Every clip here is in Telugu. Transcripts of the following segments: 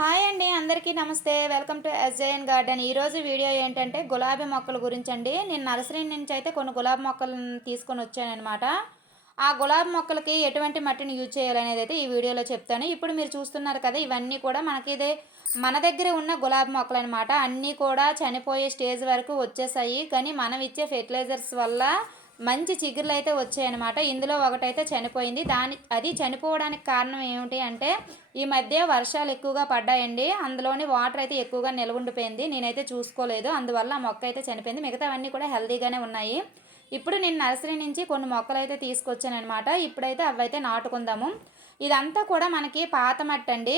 హాయ్ అండి అందరికీ నమస్తే. Welcome to SJN garden. ఈరోజు వీడియో ఏంటంటే గులాబీ మొక్కల గురించి అండి నేను నర్సరీ నుంచి అయితే కొన్ని గులాబీ మొక్కలను తీసుకొని వచ్చానమాట ఆ గులాబీ మొక్కలకి ఎటువంటి మట్టిని యూజ్ చేయాలనేది అయితే ఈ వీడియోలో చెప్తాను. ఇప్పుడు మీరు చూస్తున్నారు కదా ఇవన్నీ కూడా మనకి ఇదే మన దగ్గర ఉన్న గులాబీ మొక్కలు అనమాట అన్నీ కూడా చనిపోయే స్టేజ్ వరకు వచ్చేసాయి. కానీ మనం ఇచ్చే ఫెర్టిలైజర్స్ వల్ల మంచి చిగుర్లు అయితే వచ్చాయన్నమాట. ఇందులో ఒకటైతే చనిపోయింది. దాని అది చనిపోవడానికి కారణం ఏమిటి అంటే ఈ మధ్య వర్షాలు ఎక్కువగా పడ్డాయండి. అందులోని వాటర్ అయితే ఎక్కువగా నిలవుండిపోయింది. నేనైతే చూసుకోలేదు. అందువల్ల ఆ మొక్క అయితే చనిపోయింది. మిగతావన్నీ కూడా హెల్తీగానే ఉన్నాయి. ఇప్పుడు నేను నర్సరీ నుంచి కొన్ని మొక్కలు అయితే తీసుకొచ్చానమాట ఇప్పుడైతే అవైతే నాటుకుందాము. ఇదంతా కూడా మనకి పాత మట్టి అండి.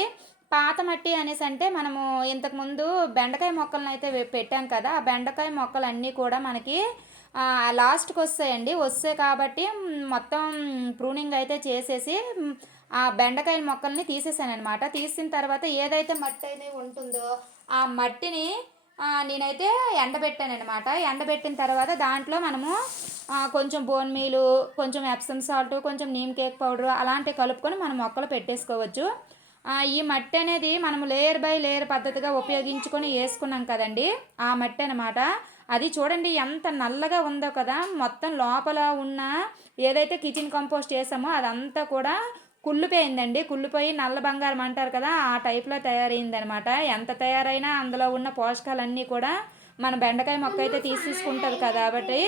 పాత మట్టి అనేసి అంటే మనము ఇంతకుముందు బెండకాయ మొక్కలను అయితే పెట్టాం కదా. ఆ బెండకాయ మొక్కలు అన్నీ కూడా మనకి లాస్ట్కి వస్తాయండి. వస్తాయి కాబట్టి మొత్తం ప్రూనింగ్ అయితే చేసేసి ఆ బెండకాయ మొక్కల్ని తీసేసానమాట తీసిన తర్వాత ఏదైతే మట్టి అయితే ఉంటుందో ఆ మట్టిని నేనైతే ఎండబెట్టాను అనమాట ఎండబెట్టిన తర్వాత దాంట్లో మనము కొంచెం బోన్ మీలు కొంచెం ఎప్సమ్ సాల్ట్ కొంచెం నీమ్ కేక్ పౌడర్ అలాంటివి కలుపుకొని మనం మొక్కలు పెట్టేసుకోవచ్చు. ఈ మట్టి అనేది మనము లేయర్ బై లేయర్ పద్ధతిగా ఉపయోగించుకొని వేసుకున్నాం కదండి. ఆ మట్టి అనమాట అది చూడండి ఎంత నల్లగా ఉందో కదా. మొత్తం లోపల ఉన్న ఏదైతే కిచెన్ కంపోస్ట్ వేసామో అదంతా కూడా కుళ్ళిపోయిందండి. కుళ్ళిపోయి నల్ల బంగారం అంటారు కదా ఆ టైప్లో తయారైందనమాట ఎంత తయారైనా అందులో ఉన్న పోషకాలన్నీ కూడా మన బెండకాయ మొక్క అయితే తీసేసుకుంటుంది కదా. కాబట్టి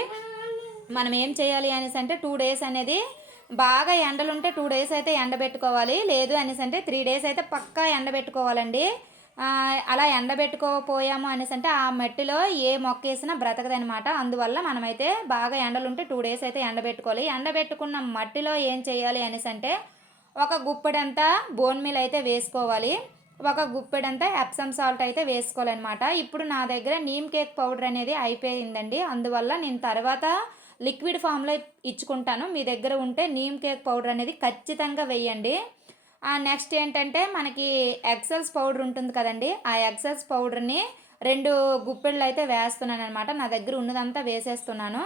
మనం ఏం చేయాలి అనేసి అంటే టూ డేస్ అనేది బాగా ఎండలుంటే టూ డేస్ అయితే ఎండబెట్టుకోవాలి. లేదు అనేసి అంటే త్రీ డేస్ అయితే పక్కా ఎండబెట్టుకోవాలండి. అలా ఎండబెట్టుకోపోయాము అనేసి అంటే ఆ మట్టిలో ఏ మొక్క వేసినా బ్రతకదనమాట. అందువల్ల మనమైతే బాగా ఎండలు ఉంటే టూ డేస్ అయితే ఎండబెట్టుకోవాలి. ఎండబెట్టుకున్న మట్టిలో ఏం చేయాలి అనేసి అంటే ఒక గుప్పెడంతా బోన్ మీల్ అయితే వేసుకోవాలి. ఒక గుప్పెడంతా ఎప్సమ్ సాల్ట్ అయితే వేసుకోవాలన్నమాట. ఇప్పుడు నా దగ్గర నీమ్ కేక్ పౌడర్ అనేది అయిపోయిందండి. అందువల్ల నేను తర్వాత లిక్విడ్ ఫామ్లో ఇచ్చుకుంటాను. మీ దగ్గర ఉంటే నీమ్ కేక్ పౌడర్ అనేది ఖచ్చితంగా వేయండి. నెక్స్ట్ ఏంటంటే మనకి ఎక్సెల్స్ పౌడర్ ఉంటుంది కదండి. ఆ ఎక్సెల్స్ పౌడర్ని రెండు గుప్పెళ్ళు అయితే వేస్తున్నాను అనమాట నా దగ్గర ఉన్నదంతా వేసేస్తున్నాను.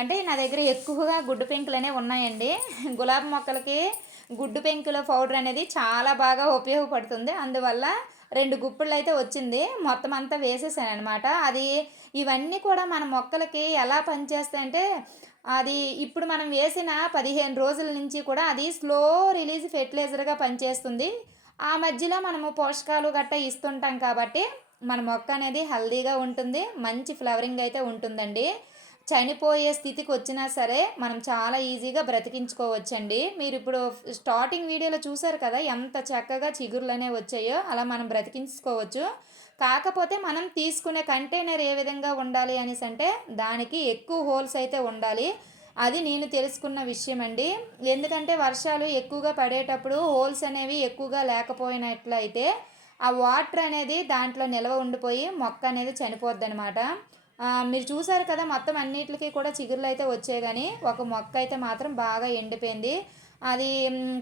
అంటే నా దగ్గర ఎక్కువగా గుడ్డు పెంకులు అనేవి ఉన్నాయండి. గులాబీ మొక్కలకి గుడ్డు పెంకుల పౌడర్ అనేది చాలా బాగా ఉపయోగపడుతుంది. అందువల్ల రెండు గుప్పిళ్ళు అయితే వచ్చింది. మొత్తం అంతా వేసేసాను అనమాట అది ఇవన్నీ కూడా మన మొక్కలకి ఎలా పనిచేస్తాయంటే అది ఇప్పుడు మనం వేసిన పదిహేను రోజుల నుంచి కూడా అది స్లో రిలీజ్ ఫెర్టిలైజర్గా పనిచేస్తుంది. ఆ మధ్యలో మనము పోషకాలు గట్టా ఇస్తుంటాం కాబట్టి మన మొక్క అనేది హెల్దీగా ఉంటుంది. మంచి ఫ్లవరింగ్ అయితే ఉంటుందండి. చనిపోయే స్థితికి వచ్చినా సరే మనం చాలా ఈజీగా బ్రతికించుకోవచ్చండి. మీరు ఇప్పుడు స్టార్టింగ్ వీడియోలో చూసారు కదా ఎంత చక్కగా చిగురులనే వచ్చాయో అలా మనం బ్రతికించుకోవచ్చు. కాకపోతే మనం తీసుకునే కంటైనర్ ఏ విధంగా ఉండాలి అనేసి అంటే దానికి ఎక్కువ హోల్స్ అయితే ఉండాలి. అది నేను తెలుసుకున్న విషయం అండి ఎందుకంటే వర్షాలు ఎక్కువగా పడేటప్పుడు హోల్స్ అనేవి ఎక్కువగా లేకపోయినట్లయితే ఆ వాటర్ అనేది దాంట్లో నిల్వ ఉండిపోయి మొక్క అనేది చనిపోద్ది అనమాట మీరు చూసారు కదా మొత్తం అన్నిటికీ కూడా చిగురులు అయితే వచ్చాయి కానీ ఒక మొక్క అయితే మాత్రం బాగా ఎండిపోయింది. అది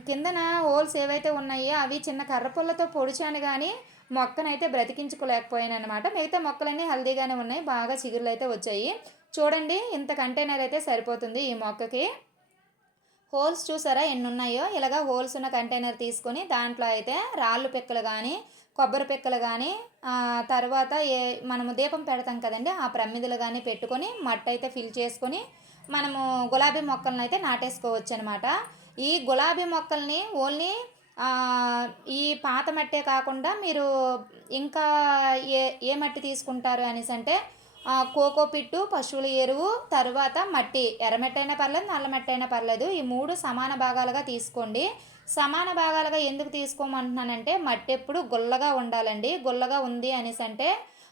కిందన హోల్స్ ఏవైతే ఉన్నాయో అవి చిన్న కర్రపుల్లతో పొడిచాను కానీ మొక్కనైతే బ్రతికించుకోలేకపోయాను అనమాట మిగతా మొక్కలన్నీ హెల్దీగానే ఉన్నాయి బాగా చిగురులు అయితే వచ్చాయి. చూడండి ఇంత కంటైనర్ అయితే సరిపోతుంది ఈ మొక్కకి. హోల్స్ చూసారా ఎన్ని ఉన్నాయో ఇలాగా హోల్స్ ఉన్న కంటైనర్ తీసుకొని దాంట్లో అయితే రాళ్ళు పిక్కలు కానీ కొబ్బరి పిక్కలు కానీ తర్వాత ఏ మనము దీపం పెడతాం కదండి ఆ ప్రమిదలు కానీ పెట్టుకొని మట్టి అయితే ఫిల్ చేసుకొని మనము గులాబీ మొక్కలను అయితే నాటేసుకోవచ్చు అనమాట ఈ గులాబీ మొక్కల్ని ఓన్లీ ఈ పాత మట్టే కాకుండా మీరు ఇంకా ఏ ఏ మట్టి తీసుకుంటారు అనేసి అంటే కోకో పిట్టు పశువుల ఎరువు తర్వాత మట్టి ఎర్రమట్టి అయినా పర్లేదు నల్ల మట్టి అయినా పర్లేదు ఈ మూడు సమాన భాగాలుగా తీసుకోండి. సమాన భాగాలుగా ఎందుకు తీసుకోమంటున్నానంటే మట్టి ఎప్పుడు గుల్లగా ఉండాలండి. గుల్లగా ఉంది అనేసి అంటే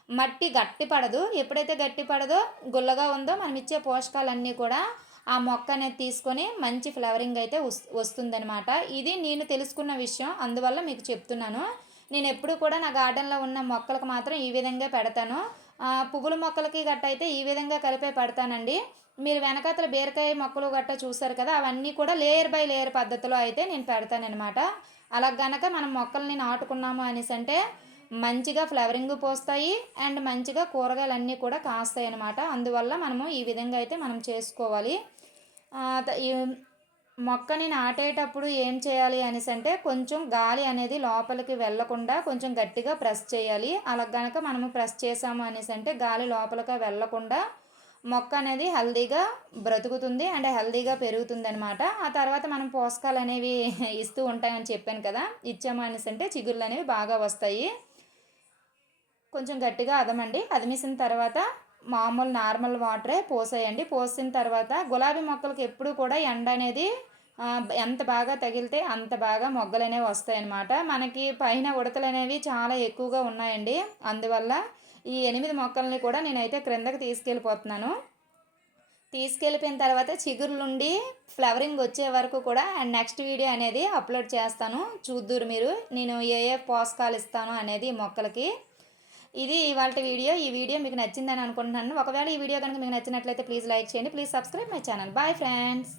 మట్టి గట్టి పడదు. ఎప్పుడైతే గట్టి పడదో గుల్లగా ఉందో మనం ఇచ్చే పోషకాలన్నీ కూడా ఆ మొక్క అనేది తీసుకొని మంచి ఫ్లవరింగ్ అయితే వస్తుందనమాట ఇది నేను తెలుసుకున్న విషయం. అందువల్ల మీకు చెప్తున్నాను. నేను ఎప్పుడు కూడా నా గార్డెన్లో ఉన్న మొక్కలకు మాత్రం ఈ విధంగా పెడతాను. పువ్వుల మొక్కలకి గట్ట అయితే ఈ విధంగా కలిపే పెడతానండి. మీరు వెనకాతల బీరకాయ మొక్కలు గట్ట చూసారు కదా అవన్నీ కూడా లేయర్ బై లేయర్ పద్ధతిలో అయితే నేను పెడతానమాట అలా గనక మనం మొక్కల్ని నాటుకున్నాము అనేసి అంటే మంచిగా ఫ్లవరింగ్ పోస్తాయి అండ్ మంచిగా కూరగాయలు అన్నీ కూడా కాస్తాయి అనమాట అందువల్ల మనము ఈ విధంగా అయితే మనం చేసుకోవాలి. మొక్కని నాటేటప్పుడు ఏం చేయాలి అనేసి అంటే కొంచెం గాలి అనేది లోపలికి వెళ్ళకుండా కొంచెం గట్టిగా ప్రెస్ చేయాలి. అలా గనక మనము ప్రెస్ చేసాము అనేసి అంటే గాలి లోపలికి వెళ్ళకుండా మొక్క అనేది హెల్దీగా బ్రతుకుతుంది అండ్ హెల్దీగా పెరుగుతుంది అనమాట ఆ తర్వాత మనం పోషకాలు అనేవి ఇస్తూ ఉంటాయని చెప్పాను కదా ఇచ్చాము అనేసి అంటే చిగుళ్ళు అనేవి బాగా వస్తాయి. కొంచెం గట్టిగా అదమండి. అదిమేసిన తర్వాత మామూలు నార్మల్ వాటరే పోసేయండి. పోసిన తర్వాత గులాబీ మొక్కలకి ఎప్పుడు కూడా ఎండ అనేది ఎంత బాగా తగిలితే అంత బాగా మొగ్గలు అనేవి వస్తాయన్నమాట. మనకి పైన ఉడతలు అనేవి చాలా ఎక్కువగా ఉన్నాయండి. అందువల్ల ఈ ఎనిమిది మొక్కల్ని కూడా నేనైతే క్రిందకి తీసుకెళ్ళిపోతున్నాను. తీసుకెళ్ళిపోయిన తర్వాత చిగురు నుండి ఫ్లవరింగ్ వచ్చే వరకు కూడా అండ్ నెక్స్ట్ వీడియో అనేది అప్లోడ్ చేస్తాను. చూద్దురు మీరు. నేను ఏ ఏ పోషకాలు ఇస్తాను అనేది మొక్కలకి. ఇది ఇవాళ వీడియో. ఈ వీడియో మీకు నచ్చిందని అనుకుంటున్నాను. ఒకవేళ ఈ వీడియో కనుక మీకు నచ్చినట్లయితే ప్లీజ్ లైక్ చేయండి. Please subscribe my channel. Bye friends